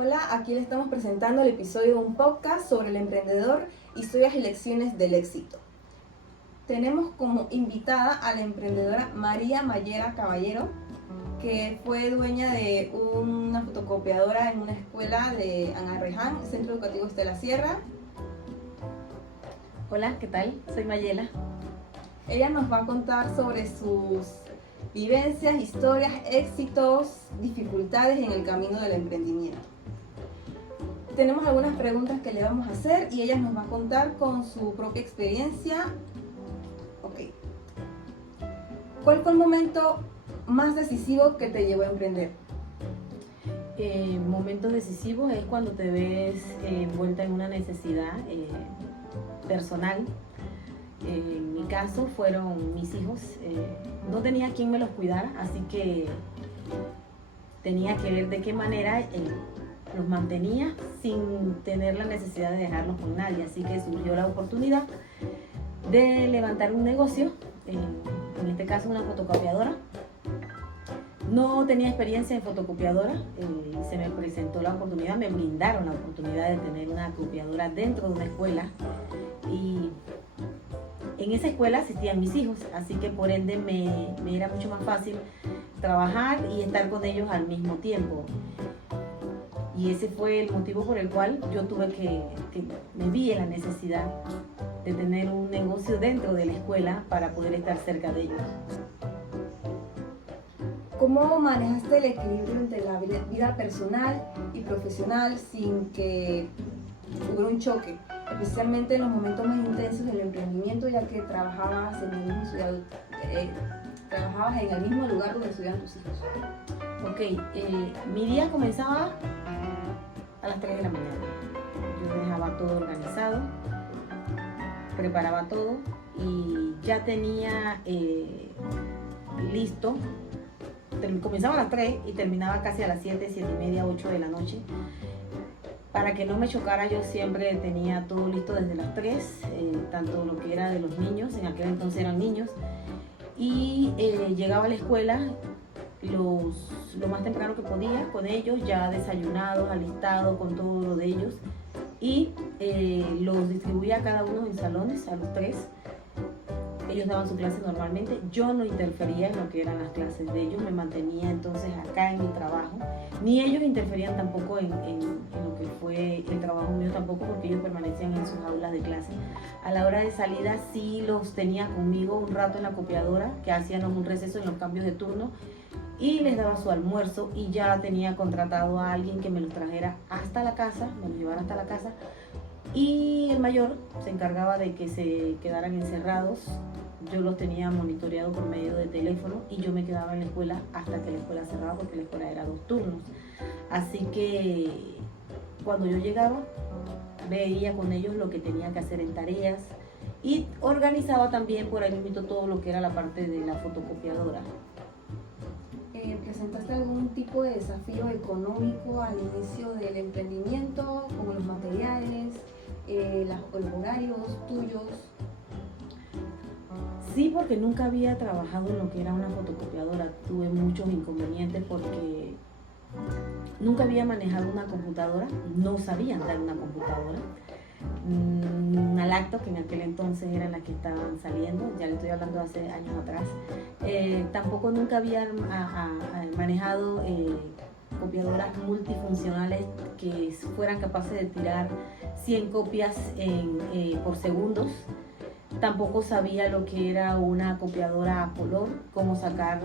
Hola, aquí le estamos presentando el episodio de un podcast sobre el emprendedor, historias y lecciones del éxito. Tenemos como invitada a la emprendedora María Mayera Caballero, que fue dueña de una fotocopiadora en una escuela de Angarreján, Centro Educativo Estela Sierra. Hola, ¿qué tal? Soy Mayela. Ella nos va a contar sobre sus vivencias, historias, éxitos, dificultades en el camino del emprendimiento. Tenemos algunas preguntas que le vamos a hacer y ella nos va a contar con su propia experiencia. Ok. ¿Cuál fue el momento más decisivo que te llevó a emprender? Momentos decisivos es cuando te ves envuelta en una necesidad personal. En mi caso fueron mis hijos. No tenía quien me los cuidara, así que tenía que ver de qué manera los mantenía sin tener la necesidad de dejarlos con nadie. Así que surgió la oportunidad de levantar un negocio, en este caso una fotocopiadora. No tenía experiencia en fotocopiadora, se me presentó la oportunidad, me brindaron la oportunidad de tener una copiadora dentro de una escuela y en esa escuela asistían mis hijos, así que por ende me era mucho más fácil trabajar y estar con ellos al mismo tiempo. Y ese fue el motivo por el cual yo me vi en la necesidad de tener un negocio dentro de la escuela para poder estar cerca de ellos. ¿Cómo manejaste el equilibrio entre la vida personal y profesional sin que hubiera un choque? Especialmente en los momentos más intensos del emprendimiento, ya que trabajabas en el mismo lugar donde estudiaban tus hijos. Ok, mi día comenzaba a las 3 de la mañana. Yo dejaba todo organizado, preparaba todo y ya tenía listo. Comenzaba a las 3 y terminaba casi a las 7, 7 y media, 8 de la noche. Para que no me chocara, yo siempre tenía todo listo desde las 3, tanto lo que era de los niños, en aquel entonces eran niños, y llegaba a la escuela lo más temprano que podía con ellos, ya desayunados, alistados con todo lo de ellos, y los distribuía a cada uno en salones, a los 3. Ellos daban su clase normalmente, yo no interfería en lo que eran las clases de ellos, me mantenía entonces acá en mi trabajo, ni ellos interferían tampoco en lo que fue el trabajo mío tampoco, porque ellos permanecían en sus aulas de clase. A la hora de salida sí los tenía conmigo un rato en la copiadora, que hacíamos un receso en los cambios de turno, y les daba su almuerzo y ya tenía contratado a alguien que me los trajera hasta la casa, me los llevara hasta la casa, y el mayor se encargaba de que se quedaran encerrados. Yo los tenía monitoreado por medio de teléfono y yo me quedaba en la escuela hasta que la escuela cerraba, porque la escuela era 2 turnos. Así que cuando yo llegaba, veía con ellos lo que tenía que hacer en tareas y organizaba también por ahí mismo todo lo que era la parte de la fotocopiadora. ¿Presentaste algún tipo de desafío económico al inicio del emprendimiento, como los materiales, los horarios tuyos? Sí, porque nunca había trabajado en lo que era una fotocopiadora. Tuve muchos inconvenientes porque nunca había manejado una computadora, no sabía andar una computadora. Una Lacto, que en aquel entonces eran las que estaban saliendo, ya le estoy hablando de hace años atrás. Tampoco nunca había manejado copiadoras multifuncionales que fueran capaces de tirar 100 copias por segundos. Tampoco sabía lo que era una copiadora a color, cómo sacar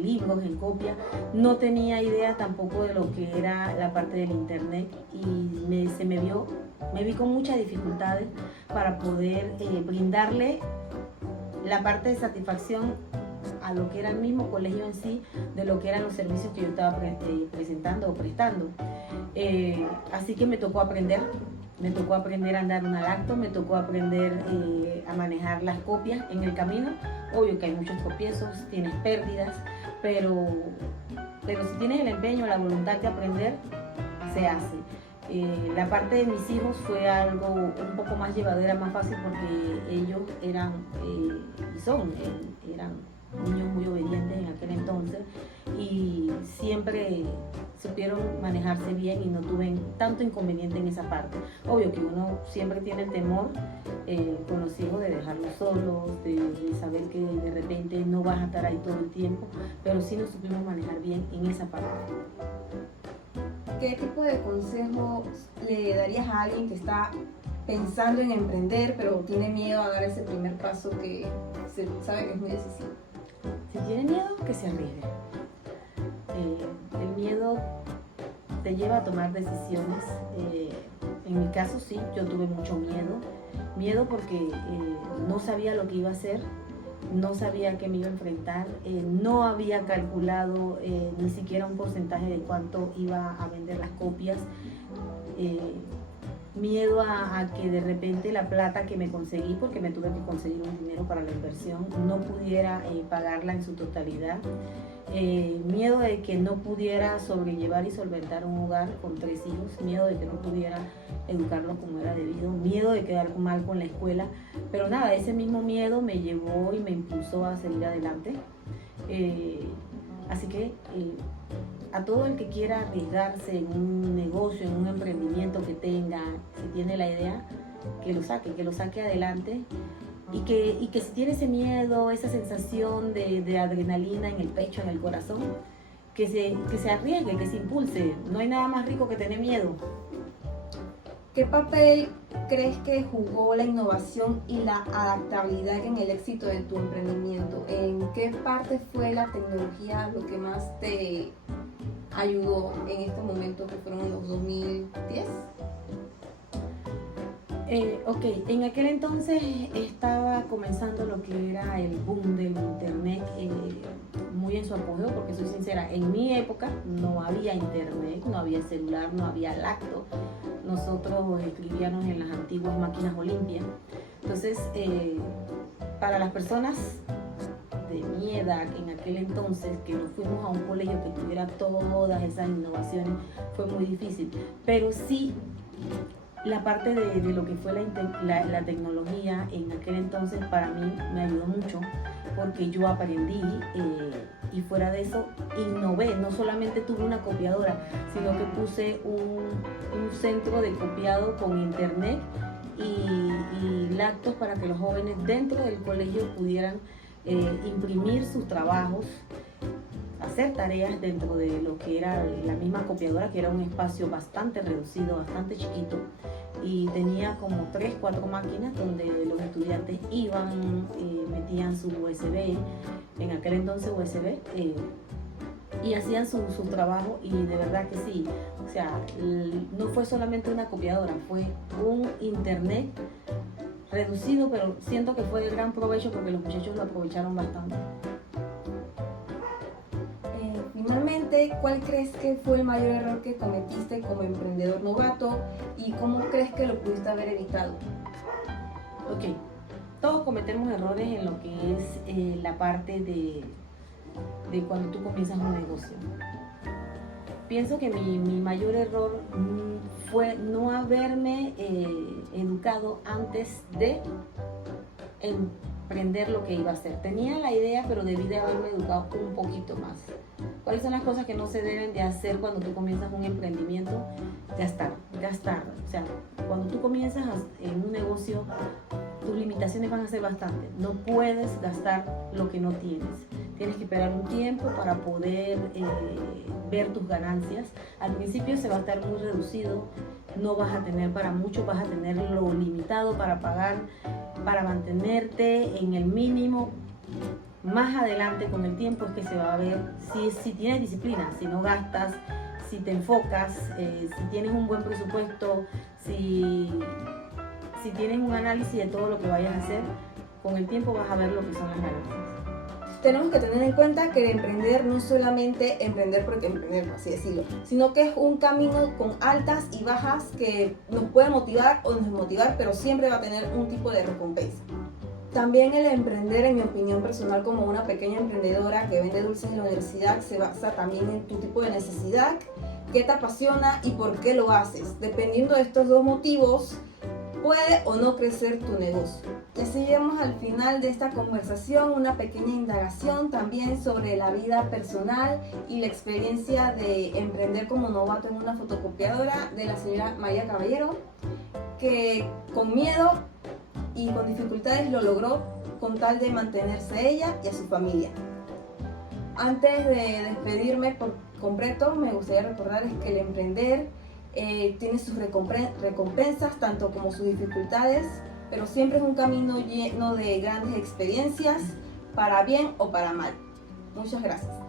libros en copia. No tenía idea tampoco de lo que era la parte del internet y me vi con muchas dificultades para poder brindarle la parte de satisfacción a lo que era el mismo colegio en sí, de lo que eran los servicios que yo estaba presentando o prestando. Así que me tocó aprender a andar una Lacto, me tocó aprender a manejar las copias en el camino. Obvio que hay muchos tropiezos, tienes pérdidas, pero si tienes el empeño, la voluntad de aprender, se hace. La parte de mis hijos fue algo un poco más llevadera, más fácil, porque ellos eran niños muy obedientes en aquel entonces y siempre supieron manejarse bien y no tuve tanto inconveniente en esa parte. Obvio que uno siempre tiene el temor con los hijos de dejarlos solos, de saber que de repente no vas a estar ahí todo el tiempo, pero sí nos supimos manejar bien en esa parte. ¿Qué tipo de consejo le darías a alguien que está pensando en emprender, pero tiene miedo a dar ese primer paso que se sabe que es muy decisivo? Si tiene miedo, que se arriesgue. El miedo te lleva a tomar decisiones. En mi caso sí, yo tuve mucho miedo porque no sabía lo que iba a hacer, no sabía a qué me iba a enfrentar, no había calculado ni siquiera un porcentaje de cuánto iba a vender las copias. Miedo a que de repente la plata que me conseguí, porque me tuve que conseguir un dinero para la inversión, no pudiera pagarla en su totalidad. Miedo de que no pudiera sobrellevar y solventar un hogar con 3 hijos, miedo de que no pudiera educarlos como era debido, miedo de quedar mal con la escuela, pero nada, ese mismo miedo me llevó y me impulsó a seguir adelante. Así que a todo el que quiera arriesgarse en un negocio, en un emprendimiento que tenga, si tiene la idea, que lo saque adelante. Y que si tiene ese miedo, esa sensación de adrenalina en el pecho, en el corazón, que se arriesgue, que se impulse. No hay nada más rico que tener miedo. ¿Qué papel crees que jugó la innovación y la adaptabilidad en el éxito de tu emprendimiento? ¿En qué parte fue la tecnología lo que más te ayudó en este momento que fueron los 2010? Ok, en aquel entonces estaba comenzando lo que era el boom del internet, muy en su apogeo, porque soy sincera, en mi época no había internet, no había celular, no había lacto. Nosotros escribíamos en las antiguas máquinas Olimpia. Entonces, para las personas de mi edad en aquel entonces, que nos fuimos a un colegio que tuviera todas esas innovaciones, fue muy difícil. Pero sí, la parte de lo que fue la tecnología en aquel entonces para mí me ayudó mucho, porque yo aprendí y fuera de eso innové. No solamente tuve una copiadora, sino que puse un centro de copiado con internet y lactos para que los jóvenes dentro del colegio pudieran imprimir sus trabajos, hacer tareas dentro de lo que era la misma copiadora, que era un espacio bastante reducido, bastante chiquito, y tenía como 3, 4 máquinas donde los estudiantes iban, metían su USB, en aquel entonces USB, y hacían su trabajo. Y de verdad que sí, o sea, no fue solamente una copiadora, fue un internet reducido, pero siento que fue de gran provecho porque los muchachos lo aprovecharon bastante. Finalmente, ¿cuál crees que fue el mayor error que cometiste como emprendedor novato y cómo crees que lo pudiste haber evitado? Ok, todos cometemos errores en lo que es la parte de cuando tú comienzas un negocio. Pienso que mi mayor error fue no haberme educado antes de emprender lo que iba a hacer. Tenía la idea, pero debí de haberme educado un poquito más. ¿Cuáles son las cosas que no se deben de hacer cuando tú comienzas un emprendimiento? Gastar. O sea, cuando tú comienzas en un negocio, tus limitaciones van a ser bastantes. No puedes gastar lo que no tienes. Tienes que esperar un tiempo para poder ver tus ganancias. Al principio se va a estar muy reducido, no vas a tener para mucho, vas a tener lo limitado para pagar, para mantenerte en el mínimo. Más adelante con el tiempo es que se va a ver si tienes disciplina, si no gastas, si te enfocas, si tienes un buen presupuesto, si tienes un análisis de todo lo que vayas a hacer, con el tiempo vas a ver lo que son las ganancias. Tenemos que tener en cuenta que el emprender no es solamente emprender porque emprender, por así decirlo, sino que es un camino con altas y bajas que nos puede motivar o desmotivar, pero siempre va a tener un tipo de recompensa. También el emprender, en mi opinión personal, como una pequeña emprendedora que vende dulces en la universidad, se basa también en tu tipo de necesidad, qué te apasiona y por qué lo haces. Dependiendo de estos dos motivos, puede o no crecer tu negocio. Y así llegamos al final de esta conversación, una pequeña indagación también sobre la vida personal y la experiencia de emprender como novato en una fotocopiadora de la señora María Caballero, que con miedo y con dificultades lo logró con tal de mantenerse ella y a su familia. Antes de despedirme por completo, me gustaría recordarles que el emprender tiene sus recompensas, tanto como sus dificultades, pero siempre es un camino lleno de grandes experiencias, para bien o para mal. Muchas gracias.